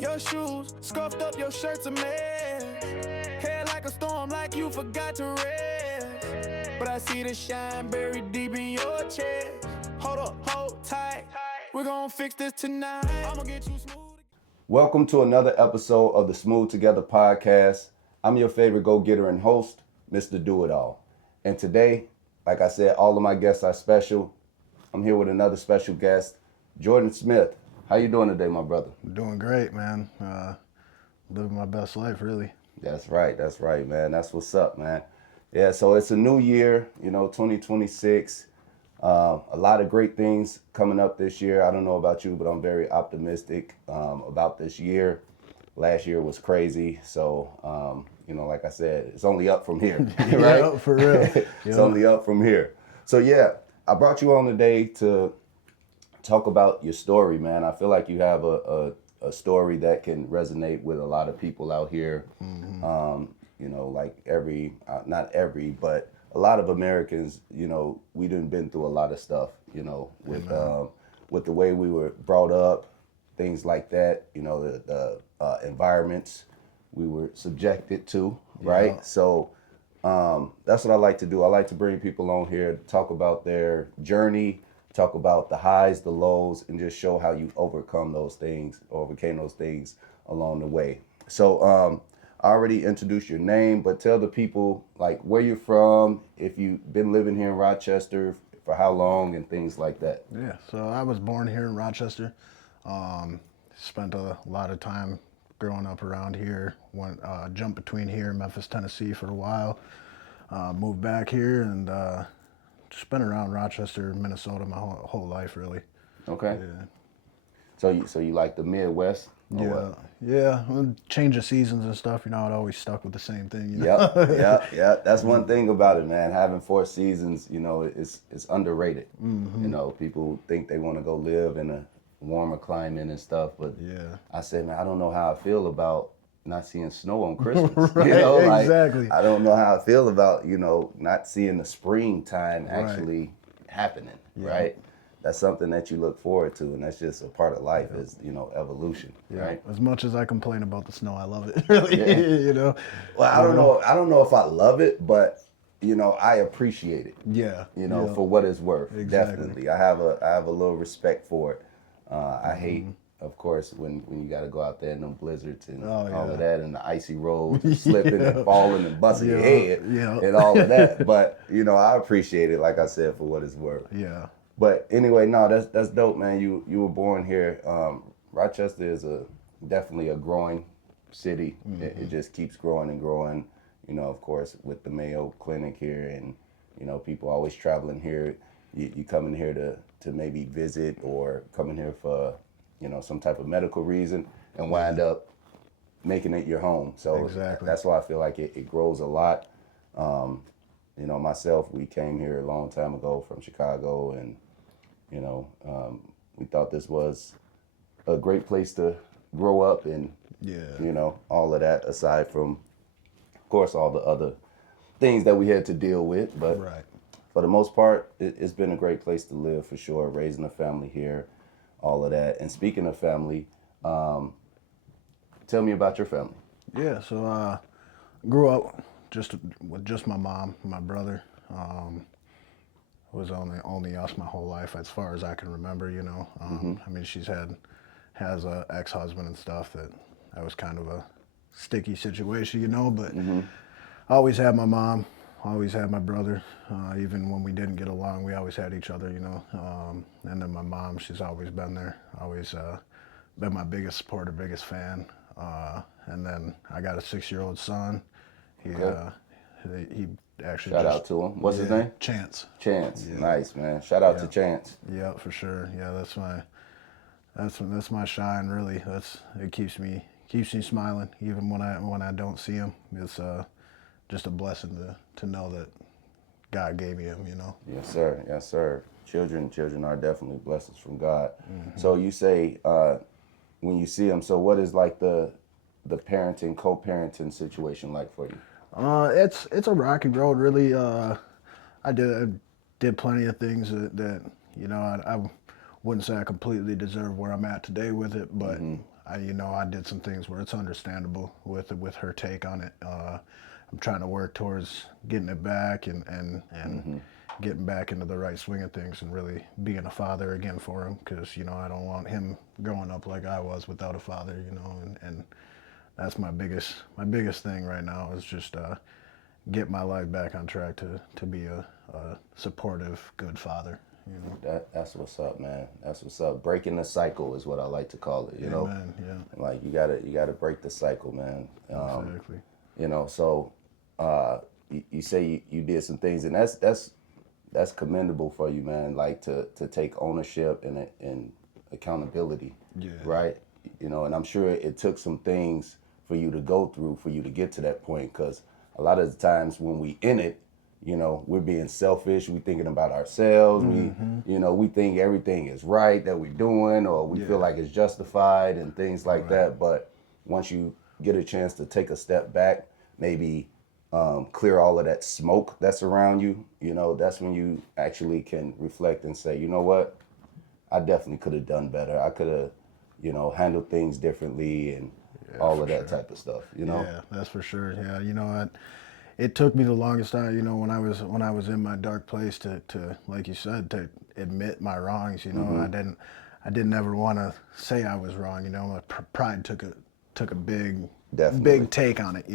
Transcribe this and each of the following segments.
Your shoes scuffed up, your shirt's a mess. Hair like a storm, like you forgot to rest. But I see the shine buried deep in your chest. Hold up, hold tight. We're gonna fix this tonight. I'ma get you smooth. Welcome to another episode of the Smooth Together podcast. I'm your favorite go-getter and host, Mr. Do-It-All. And today, like I said, all of my guests are special. I'm here with another special guest, Jordan Smith. How you doing today, my brother? Doing great, man. Living my best life, really. That's right, man. That's what's up, man. Yeah, so it's a new year, 2026. A lot of great things coming up this year. I don't know about you, but I'm very optimistic about this year. Last year was crazy, so like I said, it's only up from here, right? Yeah, for real. It's only up from here. So yeah, I brought you on today to talk about your story, man. I feel like you have a story that can resonate with a lot of people out here. Not every, but a lot of Americans, we done been through a lot of stuff, with the way we were brought up, things like that, the environments we were subjected to, right? Yeah. So that's what I like to do. I like to bring people on here to talk about their journey, talk about the highs, the lows, and just show how you overcame those things along the way. So I already introduced your name, but tell the people like where you're from, if you've been living here in Rochester, for how long, and things like that. Yeah, so I was born here in Rochester. Spent a lot of time growing up around here. Jumped between here and Memphis, Tennessee for a while. Moved back here and just been around Rochester, Minnesota my whole life, really. Okay. Yeah. So you like the Midwest? Or what? Yeah. Well, change of seasons and stuff, it always stuck with the same thing. You know? Yep. That's one thing about it, man. Having 4 seasons, it's underrated. People think they want to go live in a warmer climate and stuff, but Yeah. I said, man, I don't know how I feel about not seeing snow on Christmas. Right, exactly. I don't know how I feel about, not seeing the springtime actually happening, right? That's something that you look forward to, and that's just a part of life is, evolution, right? As much as I complain about the snow, I love it, really, Well, I don't know if I love it, but, I appreciate it. Yeah. For what it's worth. Exactly. Definitely. I have a little respect for it. I hate, of course, when you got to go out there in them blizzards and all of that, and the icy roads, and slipping and falling and busting your head and all of that. But I appreciate it, like I said, for what it's worth. Yeah. But anyway, no, that's dope, man. You were born here. Rochester is definitely a growing city. It just keeps growing and growing. Of course, with the Mayo Clinic here, and people always traveling here. You come in here to maybe visit or come in here for some type of medical reason and wind up making it your home. So Exactly. that's why I feel like it grows a lot. Myself, we came here a long time ago from Chicago, and we thought this was a great place to grow up, and all of that, aside from, of course, all the other things that we had to deal with. But for the most part, it's been a great place to live for sure. Raising a family here, all of that. And speaking of family, tell me about your family. Yeah, so grew up with just my mom, my brother. It was only us my whole life, as far as I can remember. I mean, has a ex-husband and stuff that was kind of a sticky situation, but I always had my mom, always had my brother. Even when we didn't get along, we always had each other, And then my mom, she's always been there, always been my biggest supporter, biggest fan. And then I got a 6-year-old son. He actually Shout out to him. What's his name? Chance. Chance. Yeah. Nice, man. Shout out to Chance. Yeah, for sure. Yeah, that's my shine, really. It keeps me smiling even when I don't see him. It's just a blessing to know that God gave me him, Yes, sir. Yes, sir. Children are definitely blessings from God. So you say when you see him, so what is like the parenting, co-parenting situation like for you? It's a rocky road, really. I did plenty of things that I wouldn't say I completely deserve where I'm at today with it, but I did some things where it's understandable with her take on it. I'm trying to work towards getting it back and getting back into the right swing of things and really being a father again for him, because I don't want him growing up like I was without a father. And that's my biggest thing right now is just get my life back on track to be a supportive, good father. That's what's up, man. That's what's up. Breaking the cycle is what I like to call it. You know, Amen. Yeah. like you gotta break the cycle, man. Exactly. So you say you did some things, and that's commendable for you, man. Like to take ownership and accountability. Yeah. Right. And I'm sure it took some things for you to go through for you to get to that point, because a lot of the times when we in it, we're being selfish. We thinking about ourselves. We think everything is right that we're doing, or we feel like it's justified and things like that. But once you get a chance to take a step back, maybe clear all of that smoke that's around you, that's when you actually can reflect and say, you know what, I definitely could have done better. I could have, handled things differently and all of that type of stuff. Yeah, that's for sure. Yeah, it took me the longest time, when I was in my dark place to like you said, to admit my wrongs. I didn't ever want to say I was wrong. My pride took a big take on it.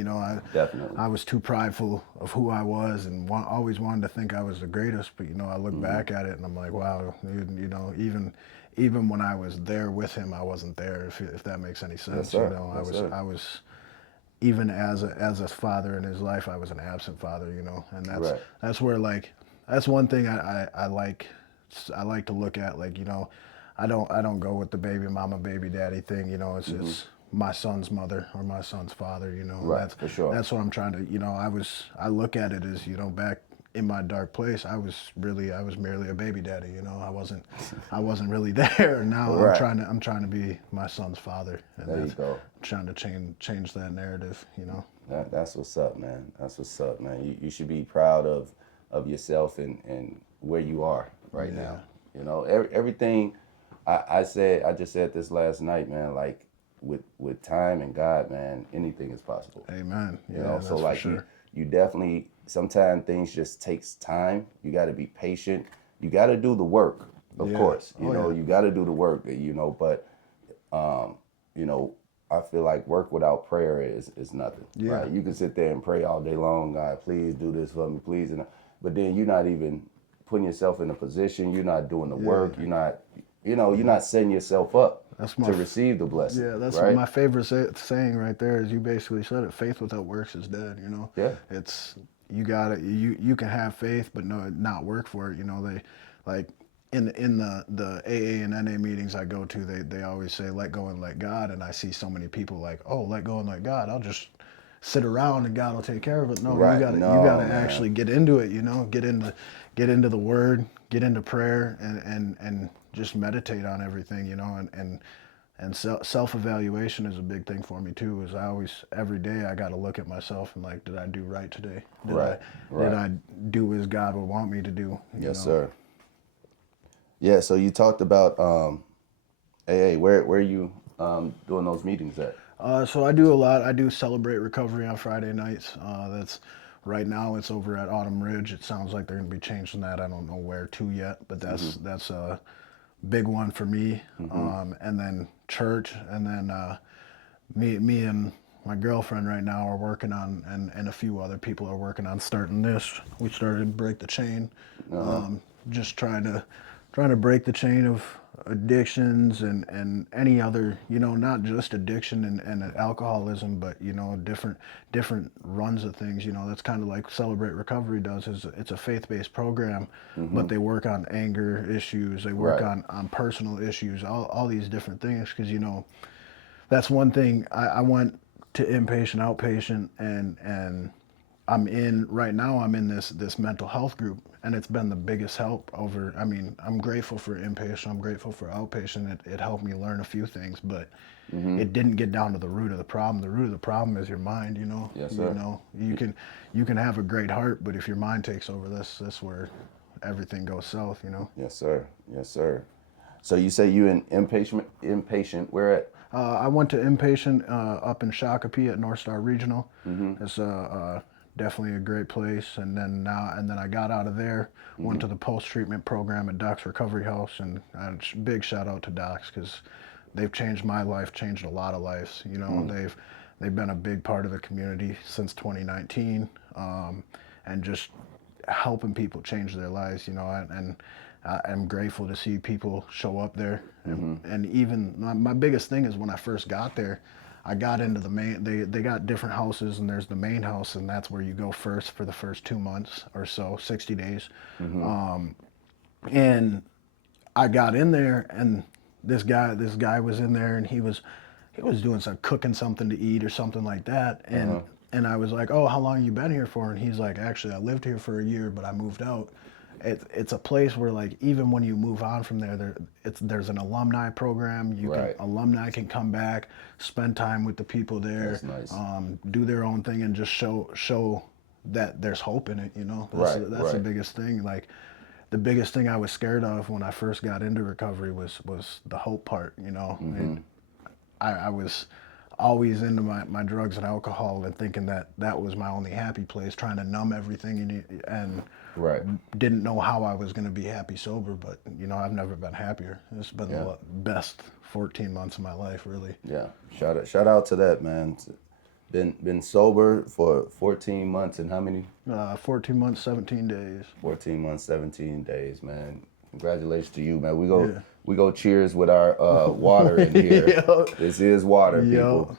Definitely. I was too prideful of who I was and always wanted to think I was the greatest. But I look back at it and I'm like, wow, even when I was there with him, I wasn't there. If that makes any sense. Yes, sir. I was even as a father in his life, I was an absent father, and that's where, like, that's one thing I like to look at, like, I don't go with the baby mama, baby daddy thing, it's my son's mother or my son's father, Right, that's for sure. That's what I'm trying to, I look at it as, back in my dark place, I was merely a baby daddy, I wasn't really there. Now Right. I'm trying to be my son's father, and There you go. I'm trying to change that narrative, That's what's up, man. That's what's up, man. You should be proud of yourself and where you are right now. Everything I just said this last night, man, like with time and God, man, anything is possible. Amen. Yeah, that's so like for sure. you definitely, sometimes things just takes time. You got to be patient. You got to do the work, of course. You got to do the work, but I feel like work without prayer is nothing. Yeah. Right? You can sit there and pray all day long, God, please do this for me, please. But then you're not even putting yourself in a position. You're not doing the work. You're not, you're not setting yourself up to receive the blessing. Yeah, that's right? my favorite saying right there. Is you basically said it. Faith without works is dead. Yeah. It's you can have faith but not work for it. They like in the AA and NA meetings I go to, they always say let go and let God, and I see so many people like, oh, let go and let God. I'll just sit around and God will take care of it. No, Right. you gotta actually get into it. Get into the Word, get into prayer, and just meditate on everything. And self-evaluation is a big thing for me too. Is I always, every day, I got to look at myself and like, did I do right today? Did I do as God would want me to do? Yes, sir. Yeah. So you talked about AA. Where are you doing those meetings at? So I do a lot. I do Celebrate Recovery on Friday nights. That's right now. It's over at Autumn Ridge. It sounds like they're going to be changing that. I don't know where to yet, but that's a big one for me. And then church, and then me and my girlfriend right now are working on, and a few other people are working on starting this. We started Break the Chain, just trying to break the chain of addictions and any other, not just addiction and alcoholism, but different runs of things. That's kind of like Celebrate Recovery does. It's a faith-based program, but they work on anger issues, they work on personal issues, all these different things, because that's one thing. I went to inpatient, outpatient, and I'm in this mental health group, and it's been the biggest help over. I mean, I'm grateful for inpatient, I'm grateful for outpatient. It helped me learn a few things, but it didn't get down to the root of the problem. The root of the problem is your mind. Yes, sir. You can have a great heart, but if your mind takes over, that's where everything goes south. Yes, sir. Yes, sir. So you say you in inpatient? Where at? I went to inpatient up in Shakopee at North Star Regional. It's definitely a great place. And then I got out of there, went to the post treatment program at Doc's Recovery House, and big shout out to Doc's because they've changed my life, changed a lot of lives. You know, they've been a big part of the community since 2019, and just helping people change their lives. You know, and I'm grateful to see people show up there. And even my biggest thing is when I first got there, I got into the main. They got different houses, and there's the main house, and that's where you go first for the first 2 months or so, 60 days. And I got in there, and this guy was in there, and he was doing some cooking something to eat or something like that, and I was like, oh, how long you been here for? And he's like, actually, I lived here for a year, but I moved out. It's a place where, like, even when you move on from there's an alumni program. Alumni can come back, spend time with the people there. That's nice. Do their own thing, and just show that there's hope in it. You know, that's the biggest thing. Like, the biggest thing I was scared of when I first got into recovery was the hope part. You know, and I was always into my drugs and alcohol and thinking that was my only happy place, trying to numb everything and didn't know how I was going to be happy sober. But, you know, I've never been happier. It's been the best 14 months of my life, really. Yeah, shout out to that, man. Been sober for 14 months and how many? 14 months, 17 days. 14 months, 17 days, man. Congratulations to you, man. We go cheers with our water in here. This is water, people.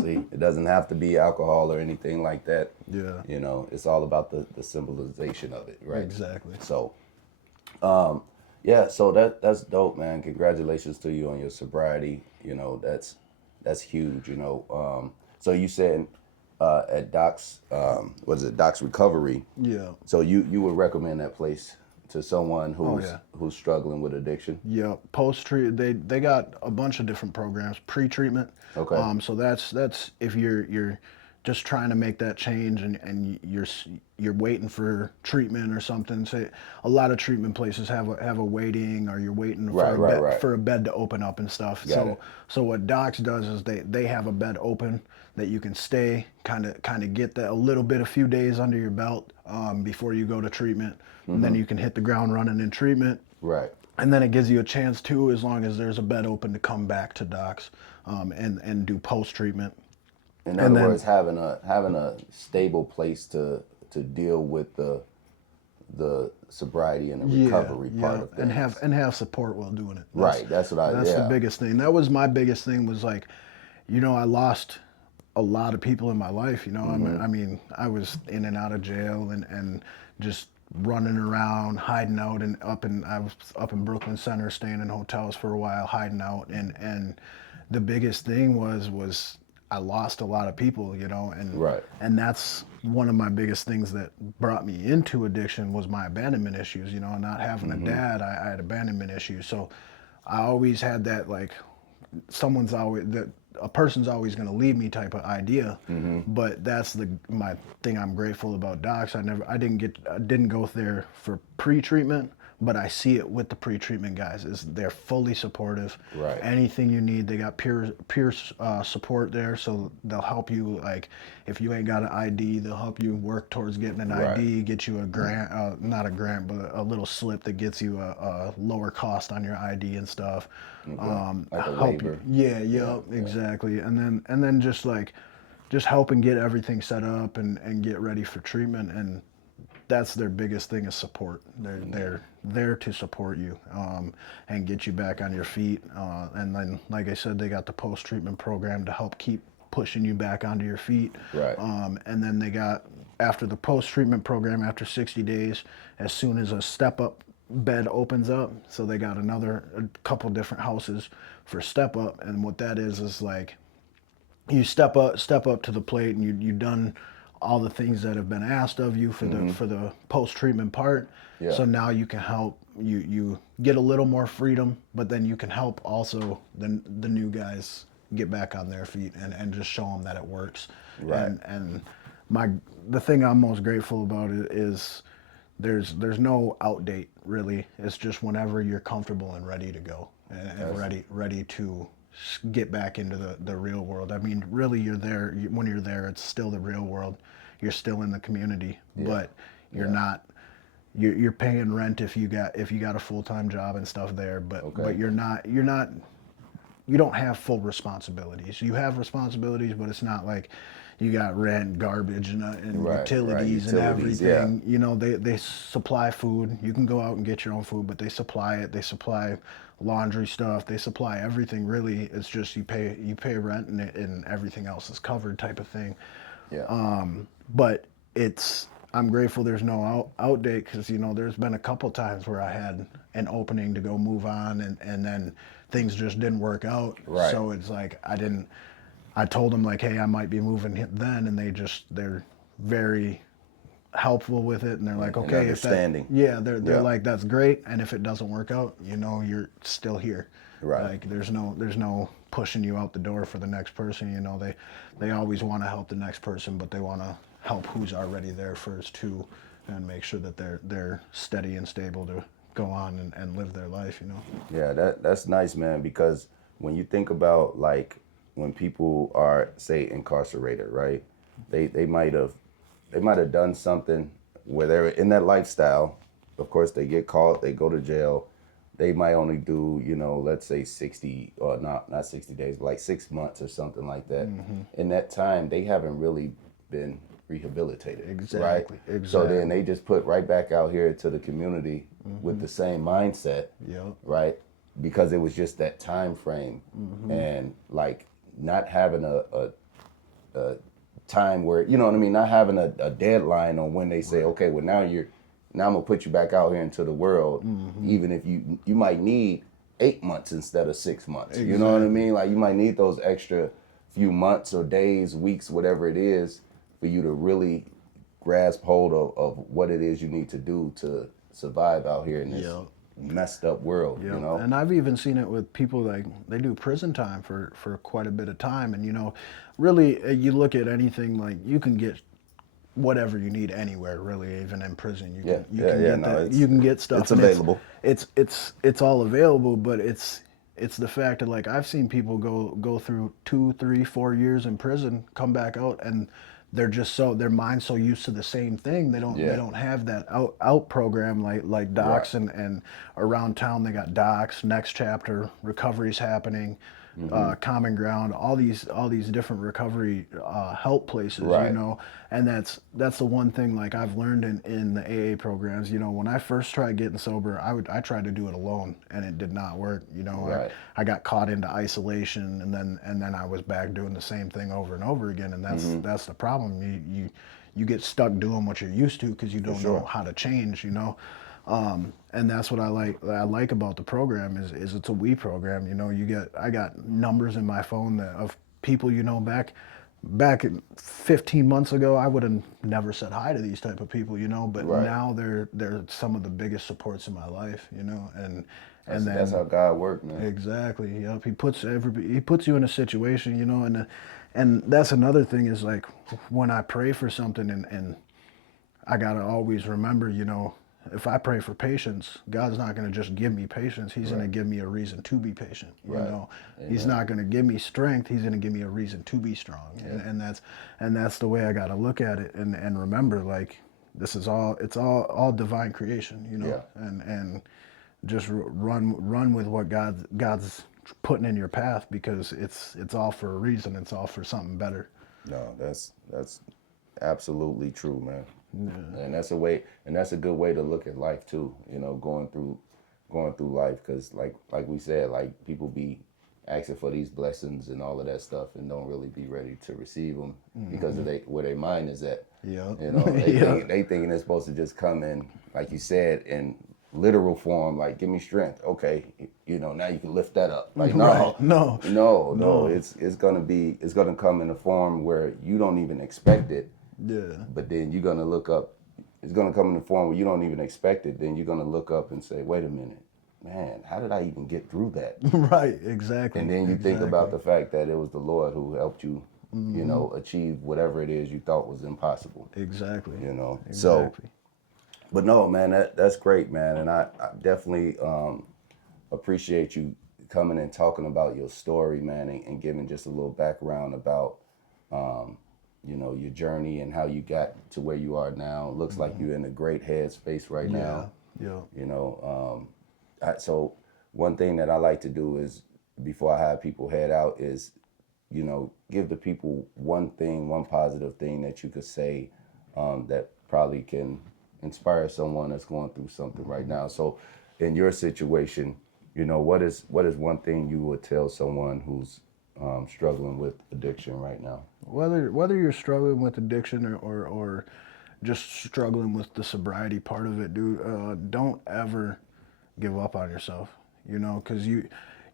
See, it doesn't have to be alcohol or anything like that. Yeah. You know, it's all about the symbolization of it, right? Exactly. So, so that's dope, man. Congratulations to you on your sobriety. You know, that's huge, you know. So you said at Doc's, Doc's Recovery? Yeah. So you would recommend that place to someone who's struggling with addiction? Yeah, post-treat, they got a bunch of different programs, pre-treatment. Okay. So that's if you're just trying to make that change and you're waiting for treatment or something. Say a lot of treatment places have a waiting, or you're waiting for a bed to open up and stuff. So what Docs does is they have a bed open that you can stay, kind of get a few days under your belt before you go to treatment, and then you can hit the ground running in treatment. Right. And then it gives you a chance too, as long as there's a bed open, to come back to Docs and do post treatment. In other words, having a stable place to deal with the sobriety and the recovery part of things. And have support while doing it. That's the biggest thing. That was my biggest thing, was like, you know, I lost a lot of people in my life. You know, I mean, I was in and out of jail and just running around, hiding out, I was up in Brooklyn Center, staying in hotels for a while, hiding out, and the biggest thing was I lost a lot of people, you know, and that's one of my biggest things that brought me into addiction, was my abandonment issues, you know, not having a dad. I had abandonment issues, so I always had that, like, a person's always going to leave me type of idea. But that's my thing I'm grateful about Docs. I didn't go there for pre-treatment, but I see it with the pre-treatment guys. They're fully supportive. Right. Anything you need, they got peer support there, so they'll help you. Like, if you ain't got an ID, they'll help you work towards getting an ID, get you a grant, not a grant, but a little slip that gets you a lower cost on your ID and stuff. Like a waiver. Exactly. And then just helping get everything set up and get ready for treatment. And that's their biggest thing, is support. They're there to support you and get you back on your feet. And then, like I said, they got the post-treatment program to help keep pushing you back onto your feet. Right. And then they got, after the post-treatment program, after 60 days, as soon as a step-up bed opens up, so they got a couple different houses for step-up. And what that is like, you step up to the plate, and you've done all the things that have been asked of you for the post-treatment part. So now you can help, you get a little more freedom, but then you can help also the new guys get back on their feet and just show them that it works. Right. And the thing I'm most grateful about it is there's no out date, really. It's just whenever you're comfortable and ready to go. and ready to get back into the real world. I mean, really, you're there when you're there. It's still the real world. You're still in the community, but you're not. You're paying rent if you got a full-time job and stuff there, but you're not you don't have full responsibilities. You have responsibilities, but it's not like you got rent, garbage, and utilities and everything. Yeah. You know, they supply food. You can go out and get your own food, but they supply it. They supply laundry stuff. They supply everything. Really, it's just you pay rent and everything else is covered, type of thing. Yeah. But I'm grateful there's no out date, because you know there's been a couple times where I had an opening to go move on, and then things just didn't work out. Right. So it's like I told them like, hey, I might be moving then, and they're very helpful with it, and they're like, And okay, understanding. they're like, that's great, and if it doesn't work out, you know, you're still here. Right. Like there's no pushing you out the door for the next person. You know, they always want to help the next person, but they want to help who's already there first too, and make sure that they're steady and stable to go on and live their life, you know. Yeah, that's nice, man, because when you think about like when people are, say, incarcerated, right? They might have done something where they're in that lifestyle. Of course, they get caught, they go to jail. They might only do, you know, let's say 60, or not 60 days, but like 6 months or something like that. In that time, they haven't really been rehabilitated. Exactly. Right? Exactly. So then they just put right back out here to the community with the same mindset. Yep. Right? Because it was just that time frame. And like not having a time where, you know what I mean, not having a deadline on when they say, okay, well now I'm gonna put you back out here into the world, even if you might need 8 months instead of 6 months. You know what I mean? Like you might need those extra few months or days, weeks, whatever it is, for you to really grasp hold of what it is you need to do to survive out here in this messed up world. You know? And I've even seen it with people, like they do prison time for quite a bit of time, and you know, really you look at anything, like you can get whatever you need anywhere, really, even in prison. You can get stuff. It's available. It's all available, but it's the fact that, like, I've seen people go through 2, 3, 4 years in prison, come back out, and they're just their mind's so used to the same thing. They don't have that out program like docs, and around town they got docs, next chapter, recovery's happening. Common Ground, all these different recovery help places, you know, and that's the one thing, like, I've learned in the AA programs. You know, when I first tried getting sober, I tried to do it alone, and it did not work. You know, I got caught into isolation, and then I was back doing the same thing over and over again, and that's the problem. You get stuck doing what you're used to because you don't know how to change, you know. And that's what I like about the program is it's a we program. You know, I got numbers in my phone of people, you know, back 15 months ago, I would have never said hi to these type of people, you know, but now they're some of the biggest supports in my life, you know, and that's how God works, man. Exactly. Yep. He puts you in a situation, you know, and that's another thing is, like, when I pray for something, and I gotta always remember, you know, if I pray for patience, God's not going to just give me patience. He's going to give me a reason to be patient. You know, He's not going to give me strength. He's going to give me a reason to be strong. And that's the way I got to look at it, and remember, like, it's all divine creation, you know, and just run with what God's putting in your path, because it's all for a reason. It's all for something better. No, that's absolutely true, man. And that's a good way to look at life too, you know, going through life, because like we said, like, people be asking for these blessings and all of that stuff and don't really be ready to receive them because of where their mind is at. You know, they thinking it's supposed to just come in, like you said, in literal form, like, give me strength. Okay, you know, now you can lift that up. Like, no, it's gonna come in a form where you don't even expect it. Yeah. But then you're gonna look up. It's gonna come in a form where you don't even expect it. Then you're gonna look up and say, "Wait a minute, man, how did I even get through that?" Right. Exactly. And then you think about the fact that it was the Lord who helped you, you know, achieve whatever it is you thought was impossible. Exactly. You know. Exactly. So, but no, man, that's great, man, and I definitely appreciate you coming and talking about your story, man, and giving just a little background about, you know, your journey and how you got to where you are now. It looks like you're in a great headspace right now. Yeah. You know, so one thing that I like to do is, before I have people head out, is, you know, give the people one thing, one positive thing that you could say that probably can inspire someone that's going through something right now. So in your situation, you know, what is one thing you would tell someone who's struggling with addiction right now? Whether you're struggling with addiction or just struggling with the sobriety part of it, dude, don't ever give up on yourself. You know, because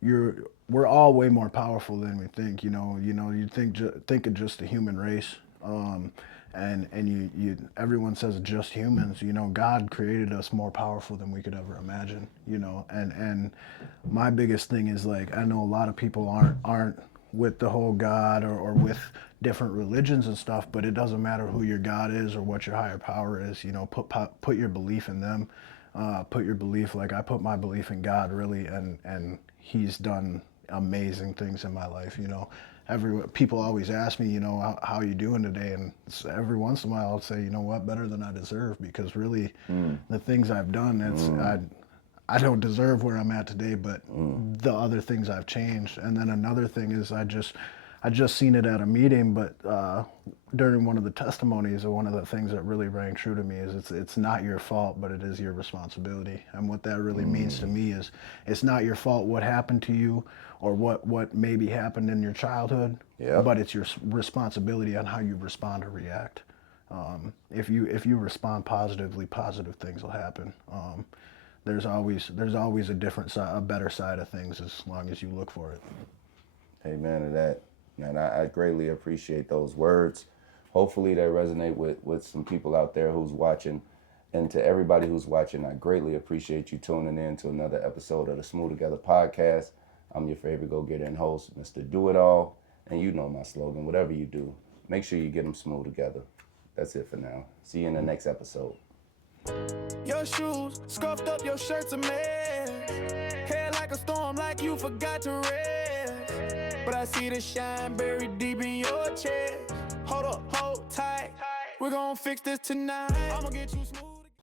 we're all way more powerful than we think. You know, you think of just the human race, and you everyone says just humans. You know, God created us more powerful than we could ever imagine. You know, and my biggest thing is, like, I know a lot of people aren't with the whole God or with different religions and stuff, but it doesn't matter who your God is or what your higher power is. You know, put your belief in them. Put your belief, like I put my belief in God, really, and He's done amazing things in my life. You know, people always ask me, you know, how are you doing today? And every once in a while I'll say, you know what, better than I deserve, because really the things I've done, I don't deserve where I'm at today, but the other things I've changed. And then another thing is, I just seen it at a meeting, but during one of the testimonies, one of the things that really rang true to me is it's not your fault, but it is your responsibility. And what that really means to me is, it's not your fault what happened to you or what maybe happened in your childhood, but it's your responsibility on how you respond or react. If you respond positively, positive things will happen. There's always a better side of things, as long as you look for it. Amen to that. Man, I greatly appreciate those words. Hopefully they resonate with some people out there who's watching. And to everybody who's watching, I greatly appreciate you tuning in to another episode of the Smooth Together podcast. I'm your favorite go-getter and host, Mr. Do It All. And you know my slogan, whatever you do, make sure you get them smooth together. That's it for now. See you in the next episode. Your shoes scuffed up, your shirt's a mess. Hair like a storm, like you forgot to rest. But I see the shine buried deep in your chest. Hold up, hold tight. We're gonna fix this tonight. I'ma get you smooth.